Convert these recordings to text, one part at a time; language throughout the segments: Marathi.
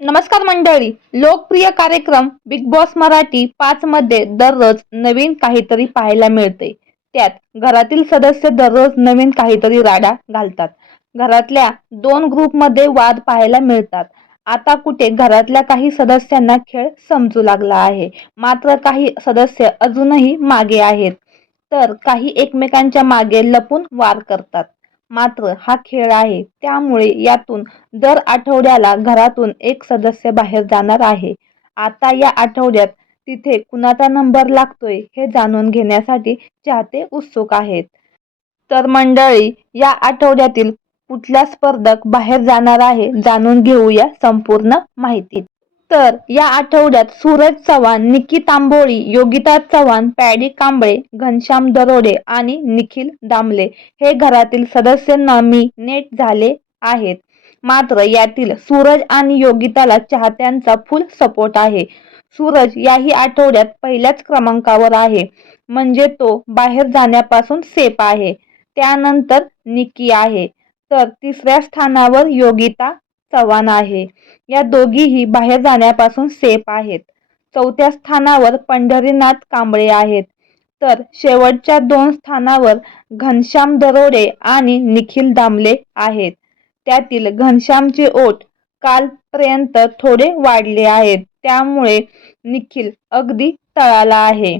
नमस्कार मंडळी. लोकप्रिय कार्यक्रम बिग बॉस मराठी पाच मध्ये दररोज नवीन काहीतरी पाहायला मिळते. त्यात घरातील सदस्य दररोज नवीन काहीतरी राडा घालतात. घरातल्या दोन ग्रुपमध्ये वाद पाहायला मिळतात. आता कुठे घरातल्या काही सदस्यांना खेळ समजू लागला आहे. मात्र काही सदस्य अजूनही मागे आहेत. तर काही एकमेकांच्या मागे लपून वार करतात. मात्र हा खेळ आहे. त्यामुळे यातून दर आठवड्याला घरातून एक सदस्य बाहेर जाणार आहे. आता या आठवड्यात तिथे कुणाचा नंबर लागतोय हे जाणून घेण्यासाठी चाहते उत्सुक आहेत. तर मंडळी या आठवड्यातील कुठला स्पर्धक बाहेर जाणार आहे जाणून घेऊया संपूर्ण माहिती. तर या आठवड्यात सूरज चव्हाण निकी तांबोळी योगिता चव्हाण पॅडी कांबळे घनश्याम दरोडे आणि निखिल दामले हे घरातील सदस्य नॉमिनेट झाले आहेत. मात्र यातील सूरज आणि योगिताला चाहत्यांचा फुल सपोर्ट आहे. सूरज याही आठवड्यात पहिल्याच क्रमांकावर आहे. म्हणजे तो बाहेर जाण्यापासून सेफ आहे. त्यानंतर निकी आहे. तर तिसऱ्या स्थानावर योगिता चव्हाण आहे. या दोघीही बाहेर जाण्यापासून सेफ आहेत. चौथ्या स्थानावर पंढरीनाथ कांबळे आहेत. तर शेवटच्या दोन स्थानावर घनश्याम दरोडे आणि निखिल दामले आहेत. त्यातील घनश्यामचे ओट कालपर्यंत थोडे वाढले आहेत. त्यामुळे निखिल अगदी तळाला आहे.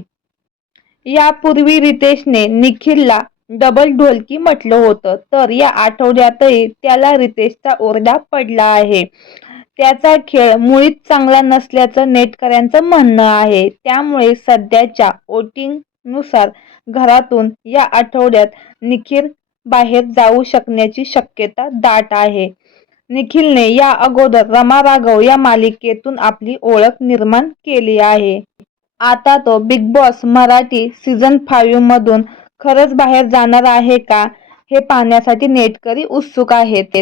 यापूर्वी रितेशने निखिलला डबल ढोलकी म्हटलं होतं. तर या आठवड्यातही त्याला रितेशचा ओरडा पडला आहे. त्याचा खेळ मुळीच चांगला नसल्याचं नेटकऱ्यांचं म्हणणं आहे. त्यामुळे सध्याच्या वोटिंगनुसार घरातून या आठवड्यात निखिल बाहेर जाऊ शकण्याची शक्यता दाट आहे. निखिलने या अगोदर रमा राघव या मालिकेतून आपली ओळख निर्माण केली आहे. आता तो Bigg Boss Marathi season five मधून खरंच बाहेर जाणार आहे का? हे पाहण्यासाठी नेटकरी उत्सुक आहेत.